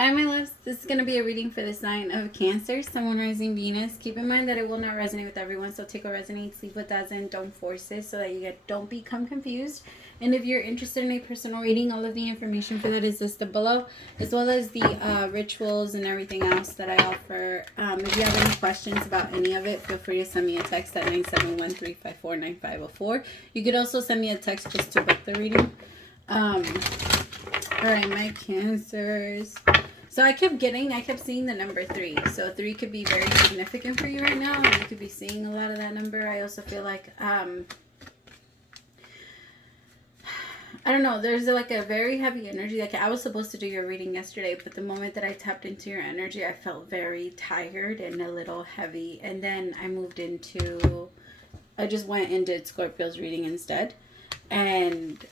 Hi, my loves. This is going to be a reading for the sign of Cancer, Sun, Moon, Rising, Venus. Keep in mind that it will not resonate with everyone, so take what resonates, leave what doesn't. Don't force it so that you don't become confused. And if you're interested in a personal reading, all of the information for that is listed below, as well as the rituals and everything else that I offer. If you have any questions about any of it, feel free to send me a text at 971-354-9504. You could also send me a text just to book the reading. All right, my Cancers. So I kept seeing the number 3. So 3 could be very significant for you right now. And you could be seeing a lot of that number. I also feel like, I don't know, there's like a very heavy energy. Like I was supposed to do your reading yesterday, but the moment that I tapped into your energy, I felt very tired and a little heavy. And then I just went and did Scorpio's reading instead. And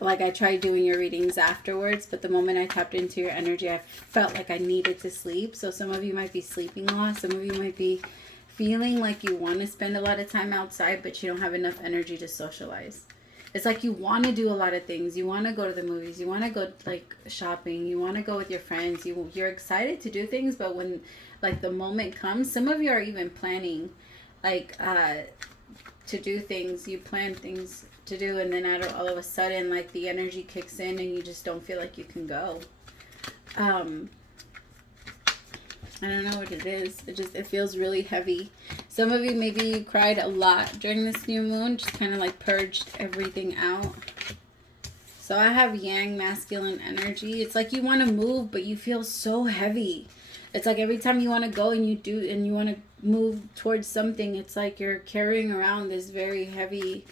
like I tried doing your readings afterwards, but the moment I tapped into your energy, I felt like I needed to sleep. So some of you might be sleeping a lot. Some of you might be feeling like you want to spend a lot of time outside, but you don't have enough energy to socialize. It's like you want to do a lot of things. You want to go to the movies. You want to go like shopping. You want to go with your friends. You're excited to do things, but when like the moment comes, some of you are even planning like to do things. You plan things to do, and then all of a sudden like the energy kicks in and you just don't feel like you can go. I don't know what it is. It feels really heavy. Some of you, maybe you cried a lot during this new moon, just kind of like purged everything out. So I have yang masculine energy. It's like you want to move, but you feel so heavy. It's like every time you want to go and you want to move towards something, it's like you're carrying around this very heavy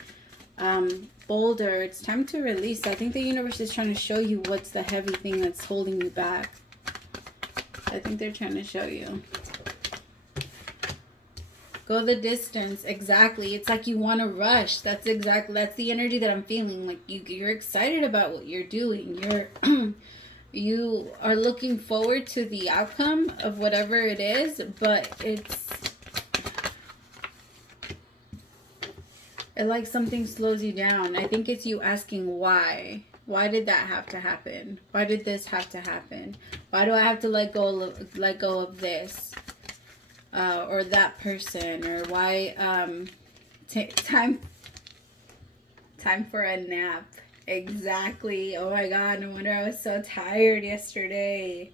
boulder. It's time to release. I think the universe is trying to show you what's the heavy thing that's holding you back. I think they're trying to show you. Go the distance. Exactly. It's like you want to rush. That's the energy that I'm feeling. Like you're excited about what you're doing. You are looking forward to the outcome of whatever it is, but it's like something slows you down. I think it's you asking why. Why did that have to happen? Why did this have to happen? Why do I have to let go of this? Or that person? Or why time for a nap. Exactly. Oh my god, no wonder I was so tired yesterday.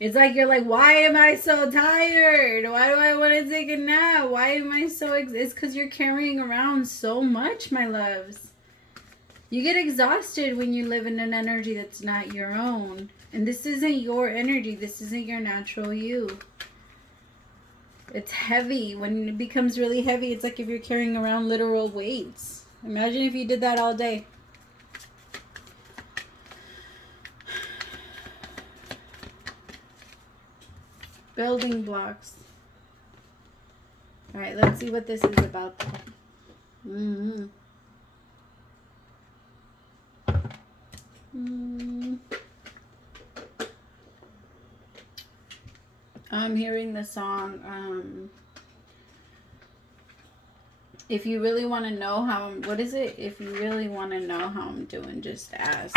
It's like you're like, why am I so tired? Why do I want to take a nap? Why am I so it's because you're carrying around so much, my loves. You get exhausted when you live in an energy that's not your own. And this isn't your energy. This isn't your natural you. It's heavy. When it becomes really heavy, it's like if you're carrying around literal weights. Imagine if you did that all day. Building blocks. All right, let's see what this is about. I'm hearing the song, if you really want to know how I'm, what is it? If you really want to know how I'm doing, just ask.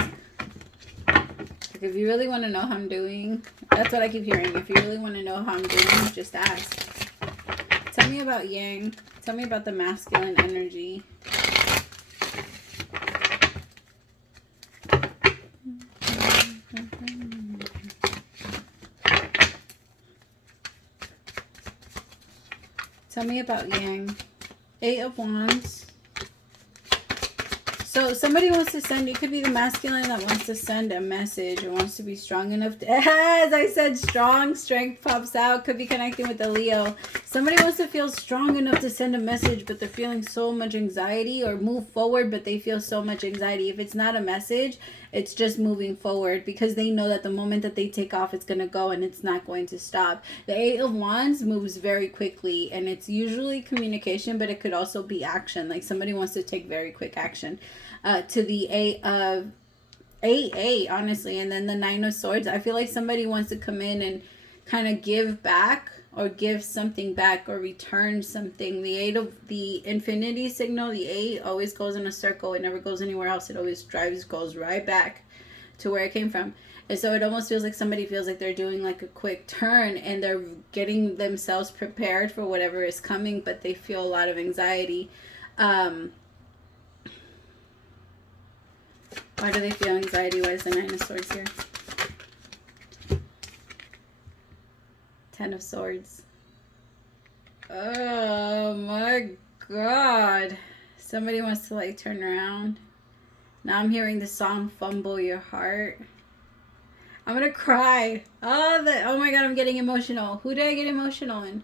Like if you really want to know how I'm doing, that's what I keep hearing. If you really want to know how I'm doing, just ask. Tell me about yang. Tell me about the masculine energy. Tell me about yang. 8 of Wands. So somebody wants to send, it could be the masculine that wants to send a message or wants to be strong enough to, as I said, strength pops out. Could be connecting with the Leo. Somebody wants to feel strong enough to send a message, but they're feeling so much anxiety, or move forward, but they feel so much anxiety. If it's not a message, it's just moving forward because they know that the moment that they take off, it's going to go and it's not going to stop. The 8 of Wands moves very quickly, and it's usually communication, but it could also be action. Like somebody wants to take very quick action. To the 8 of honestly, and then the 9 of Swords. I feel like somebody wants to come in and kind of give back, or give something back, or return something. The 8 of the infinity signal, the 8 always goes in a circle. It never goes anywhere else. It always goes right back to where it came from. And so it almost feels like somebody feels like they're doing like a quick turn and they're getting themselves prepared for whatever is coming, but they feel a lot of anxiety. Why do they feel anxiety? Why is the 9 of Swords here? 10 of Swords. Oh my God. Somebody wants to like turn around. Now I'm hearing the song Fumble Your Heart. I'm gonna cry. Oh my God, I'm getting emotional. Who did I get emotional in?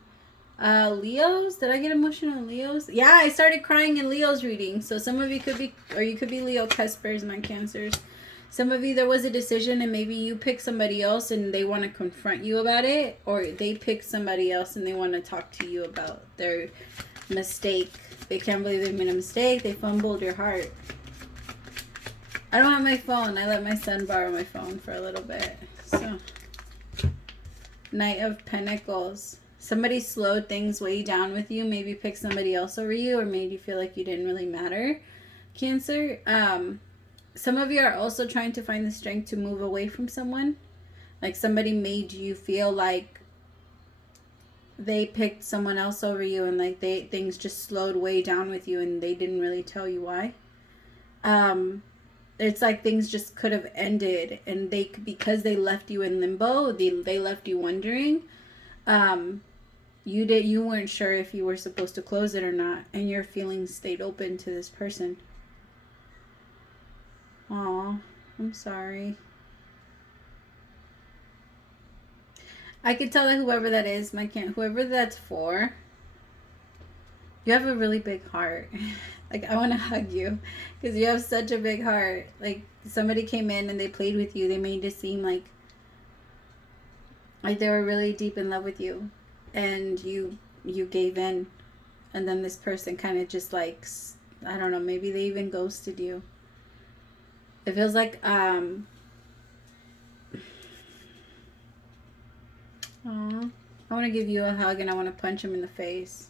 Leos? Did I get emotional in Leos? Yeah, I started crying in Leo's reading. So some of you could be, or you could be Leo Caspers, my Cancers. Some of you, there was a decision and maybe you pick somebody else and they want to confront you about it. Or they pick somebody else and they want to talk to you about their mistake. They can't believe they made a mistake. They fumbled your heart. I don't have my phone. I let my son borrow my phone for a little bit. So, Knight of Pentacles. Somebody slowed things way down with you. Maybe picked somebody else over you or made you feel like you didn't really matter, Cancer. Some of you are also trying to find the strength to move away from someone. Like somebody made you feel like they picked someone else over you and like things just slowed way down with you and they didn't really tell you why. It's like things just could have ended and because they left you in limbo, they left you wondering. You weren't sure if you were supposed to close it or not, and your feelings stayed open to this person. Aw, I'm sorry. I could tell that whoever that is, whoever that's for, you have a really big heart. Like, I want to hug you because you have such a big heart. Like, somebody came in and they played with you. They made it seem like they were really deep in love with you. And you gave in. And then this person kind of just like, I don't know, maybe they even ghosted you. It feels like, aw, I want to give you a hug and I want to punch him in the face.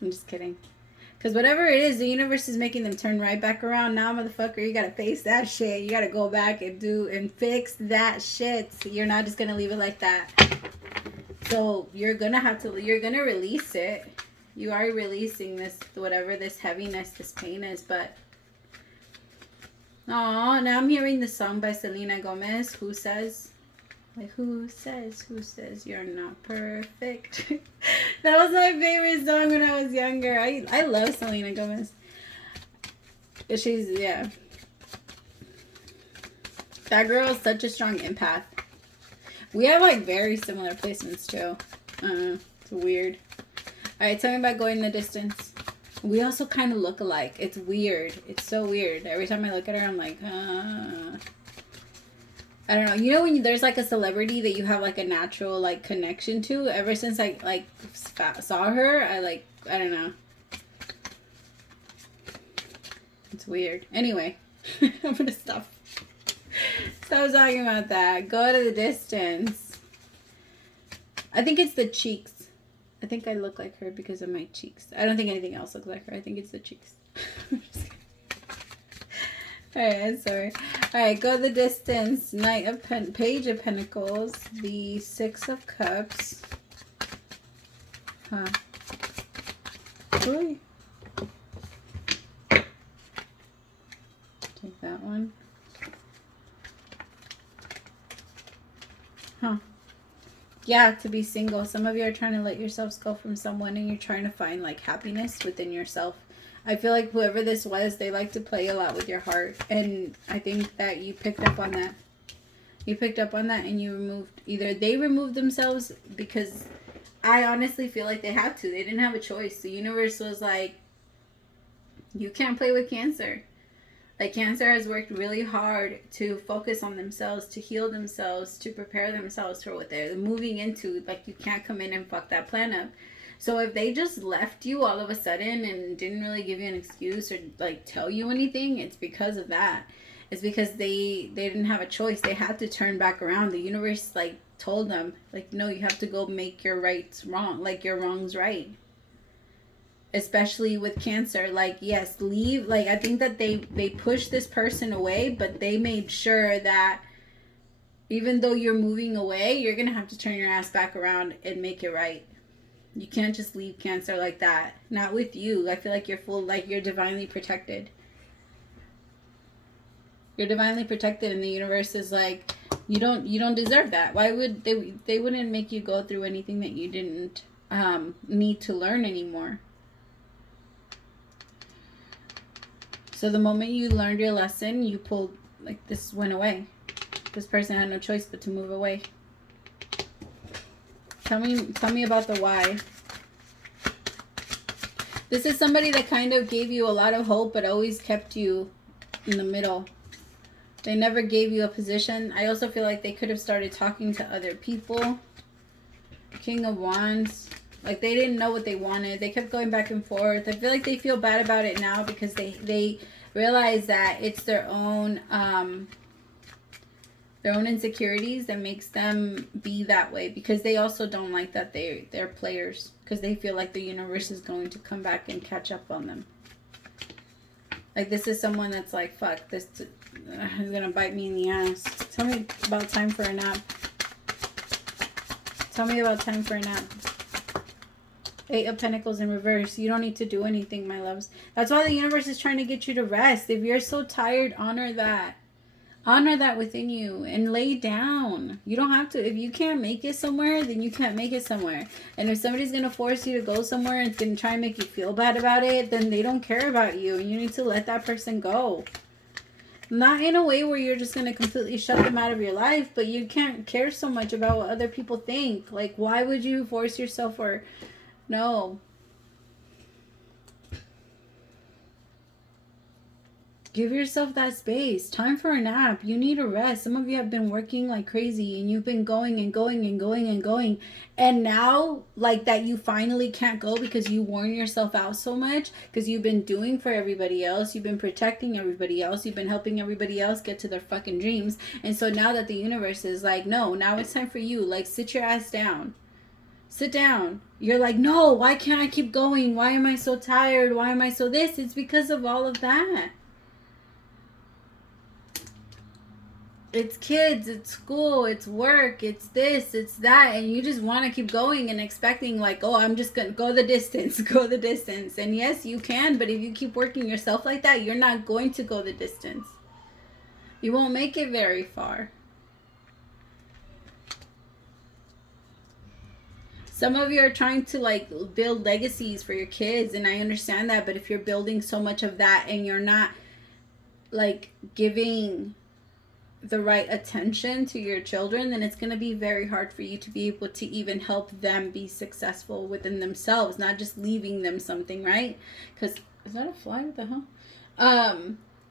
I'm just kidding. Because whatever it is, the universe is making them turn right back around. Now, motherfucker, you got to face that shit. You got to go back and fix that shit. You're not just going to leave it like that. So you're going to release it. You are releasing this, whatever this heaviness, this pain is. But, now I'm hearing the song by Selena Gomez, Who Says? Like, who says you're not perfect? That was my favorite song when I was younger. I love Selena Gomez. Yeah. That girl is such a strong empath. We have, like, very similar placements, too. It's weird. Alright, tell me about Going the Distance. We also kind of look alike. It's weird. It's so weird. Every time I look at her, I'm like, I don't know. You know when there's like a celebrity that you have like a natural like connection to? Ever since I like saw her, I don't know. It's weird. Anyway, I'm gonna stop talking about that. Go to the Distance. I think it's the cheeks. I think I look like her because of my cheeks. I don't think anything else looks like her. I think it's the cheeks. Alright, I'm sorry. Alright, Go the Distance. Page of Pentacles. The 6 of Cups. Huh. Ooh. Take that one. Huh. Yeah, to be single. Some of you are trying to let yourselves go from someone and you're trying to find like happiness within yourself. I feel like whoever this was, they like to play a lot with your heart. And I think that you picked up on that. You picked up on that and you removed, either they removed themselves because I honestly feel like they had to. They didn't have a choice. The universe was like, you can't play with Cancer. Like, Cancer has worked really hard to focus on themselves, to heal themselves, to prepare themselves for what they're moving into. Like, you can't come in and fuck that plan up. So if they just left you all of a sudden and didn't really give you an excuse or like tell you anything, it's because of that. It's because they didn't have a choice. They had to turn back around. The universe like told them, like, no, you have to go make your rights wrong, like your wrongs right. Especially with Cancer, like, yes, leave. Like, I think that they pushed this person away, but they made sure that Even though you're moving away, you're going to have to turn your ass back around and make it right. You can't just leave Cancer like that. Not with you. I feel like you're divinely protected. You're divinely protected, and the universe is like, you don't deserve that. Why would they wouldn't make you go through anything that you didn't need to learn anymore. So the moment you learned your lesson, you pulled, like, this went away. This person had no choice but to move away. Tell me about the why. This is somebody that kind of gave you a lot of hope, but always kept you in the middle. They never gave you a position. I also feel like they could have started talking to other people. King of Wands. Like, they didn't know what they wanted. They kept going back and forth. I feel like they feel bad about it now because they realize that it's their own insecurities that makes them be that way, because they also don't like that they're players, because they feel like the universe is going to come back and catch up on them. Like, this is someone that's like, fuck, this is gonna bite me in the ass. Tell me about time for a nap. Tell me about time for a nap. 8 of Pentacles in reverse. You don't need to do anything, my loves. That's why the universe is trying to get you to rest. If you're so tired, honor that. Honor that within you and lay down. You don't have to. If you can't make it somewhere, then you can't make it somewhere. And if somebody's going to force you to go somewhere and it's going to try and make you feel bad about it, then they don't care about you. And you need to let that person go. Not in a way where you're just going to completely shut them out of your life, but you can't care so much about what other people think. Like, why would you force yourself or... No. Give yourself that space. Time for a nap. You need a rest. Some of you have been working like crazy and you've been going and going and going and going. And now, like, that you finally can't go because you worn yourself out so much, because you've been doing for everybody else. You've been protecting everybody else. You've been helping everybody else get to their fucking dreams. And so now that the universe is like, no, now it's time for you. Like, sit your ass down. Sit down. You're like, no, why can't I keep going? Why am I so tired? Why am I so this? It's because of all of that. It's kids, it's school, it's work, it's this, it's that, and you just want to keep going and expecting, like, oh, I'm just gonna go the distance, go the distance. And yes, you can, but if you keep working yourself like that, you're not going to go the distance. You won't make it very far. Some of you are trying to, like, build legacies for your kids, and I understand that, but if you're building so much of that and you're not, like, giving the right attention to your children, then it's going to be very hard for you to be able to even help them be successful within themselves, not just leaving them something, right? Because, is that a fly? What the hell?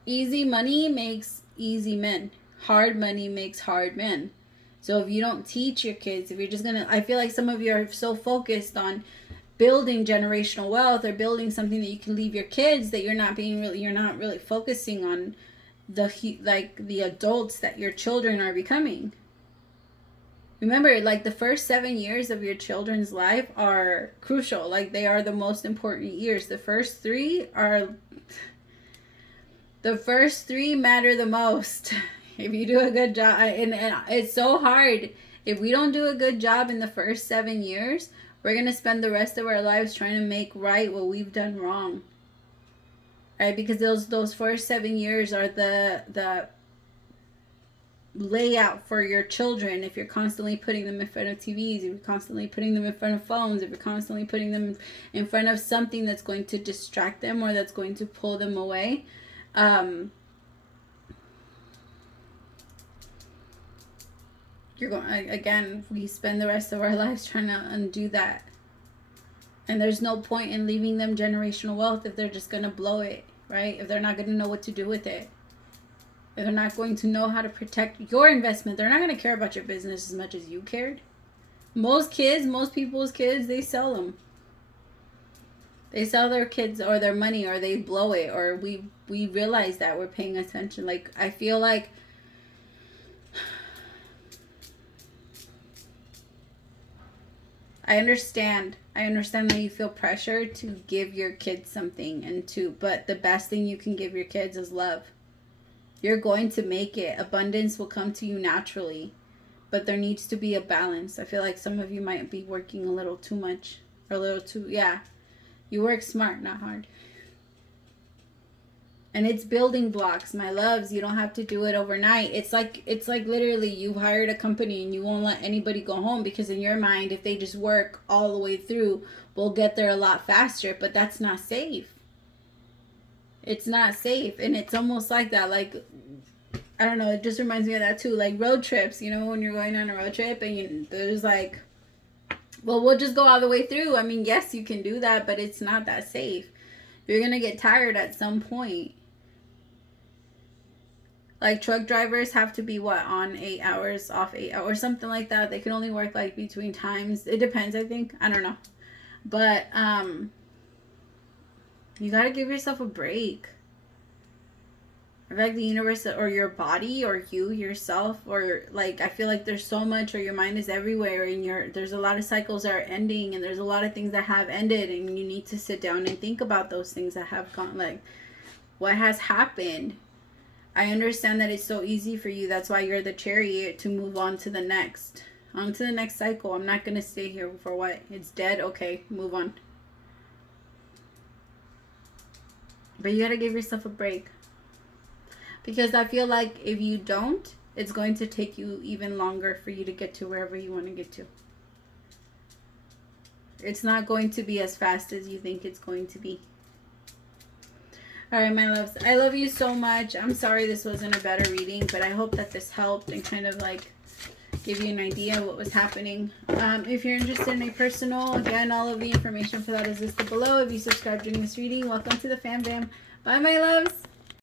Easy money makes easy men. Hard money makes hard men. So if you don't teach your kids, if you're just going to, I feel like some of you are so focused on building generational wealth or building something that you can leave your kids that you're not really focusing on the adults that your children are becoming. Remember, like, the first 7 years of your children's life are crucial. Like, they are the most important years. The first three matter the most. If you do a good job, and it's so hard. If we don't do a good job in the first 7 years, we're going to spend the rest of our lives trying to make right what we've done wrong. Right? Because those first 7 years are the layout for your children. If you're constantly putting them in front of TVs, if you're constantly putting them in front of phones, if you're constantly putting them in front of something that's going to distract them or that's going to pull them away, you're going, again, we spend the rest of our lives trying to undo that. And there's no point in leaving them generational wealth if they're just going to blow it, right? If they're not going to know what to do with it. If they're not going to know how to protect your investment. They're not going to care about your business as much as you cared. Most people's kids, they sell them. They sell their kids or their money, or they blow it, or we realize that we're paying attention. Like, I feel like I understand that you feel pressure to give your kids something but the best thing you can give your kids is love. You're going to make it. Abundance will come to you naturally. But there needs to be a balance. I feel like some of you might be working a little too much. Or a little too, yeah. You work smart, not hard. And it's building blocks, my loves. You don't have to do it overnight. It's like literally you hired a company and you won't let anybody go home, because in your mind, if they just work all the way through, we'll get there a lot faster. But that's not safe. It's not safe. And it's almost like that. Like, I don't know, it just reminds me of that too. Like road trips, you know, when you're going on a road trip and there's like, well, we'll just go all the way through. I mean, yes, you can do that, but it's not that safe. You're going to get tired at some point. Like truck drivers have to be what, on 8 hours, off 8 hours, or something like that. They can only work like between times. It depends, I think. I don't know. But you got to give yourself a break. I feel like the universe, or your body, or you yourself, or like, I feel like there's so much, or your mind is everywhere, and there's a lot of cycles that are ending, and there's a lot of things that have ended, and you need to sit down and think about those things that have gone, like what has happened. I understand that it's so easy for you. That's why you're the Chariot, to move on to the next cycle. I'm not gonna stay here for what? It's dead. Okay, move on. But you gotta give yourself a break. Because I feel like if you don't, it's going to take you even longer for you to get to wherever you want to get to. It's not going to be as fast as you think it's going to be. All right, my loves. I love you so much. I'm sorry this wasn't a better reading, but I hope that this helped and kind of like give you an idea of what was happening. If you're interested in a personal, again, all of the information for that is listed below. If you subscribe during this reading, welcome to the fam bam. Bye, my loves.